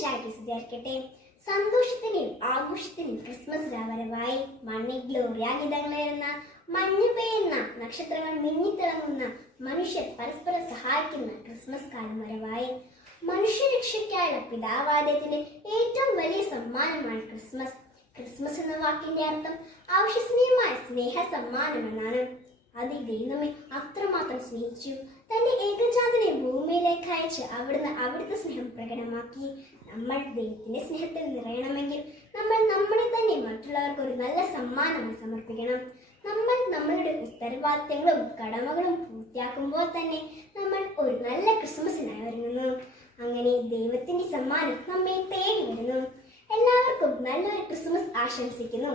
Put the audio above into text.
മിശിഹായ്ക്ക് സ്തുതിയായിരിക്കട്ടെ. സന്തോഷത്തിന്റെയും ആഘോഷത്തിന്റെയും ക്രിസ്മസ് വരവായി. മണ്ണിൽ ഗ്ലോറിയ ഗീതങ്ങളേറുന്ന, മഞ്ഞ് പെയ്യുന്ന, നക്ഷത്രങ്ങൾ മിന്നിത്തിളങ്ങുന്ന, മനുഷ്യർ പരസ്പരം സഹായിക്കുന്ന ക്രിസ്മസ് കാലം വരവായി. മനുഷ്യരക്ഷയ്ക്കായുള്ള പിതാവാദത്തിന്റെ ഏറ്റവും വലിയ സമ്മാനമാണ് ക്രിസ്മസ്. ക്രിസ്മസ് എന്ന വാക്കിന്റെ അർത്ഥം ആവശ്യസ്നേഹമായ സ്നേഹ സമ്മാനം എന്നാണ്. അത് ദൈവമേ അത്രമാത്രം സ്നേഹിച്ചു, തന്റെ ഏകജാതനെ ഭൂമിയിലേക്ക് അയച്ച് അവിടുത്തെ സ്നേഹം പ്രകടമാക്കി. നമ്മൾ ദൈവത്തിന്റെ സ്നേഹത്തിൽ നിറയണമെങ്കിൽ നമ്മൾ നമ്മളെ തന്നെ മറ്റുള്ളവർക്ക് ഒരു നല്ല സമ്മാനമായി സമർപ്പിക്കണം. നമ്മൾ നമ്മളുടെ ഉത്തരവാദിത്തങ്ങളും കടമകളും പൂർത്തിയാക്കുമ്പോൾ തന്നെ നമ്മൾ ഒരു നല്ല ക്രിസ്മസിനായി ഒരുങ്ങുന്നു. അങ്ങനെ ദൈവത്തിന്റെ സമ്മാനം നമ്മെ തേടി വരുന്നു. എല്ലാവർക്കും നല്ലൊരു ക്രിസ്മസ് ആശംസിക്കുന്നു.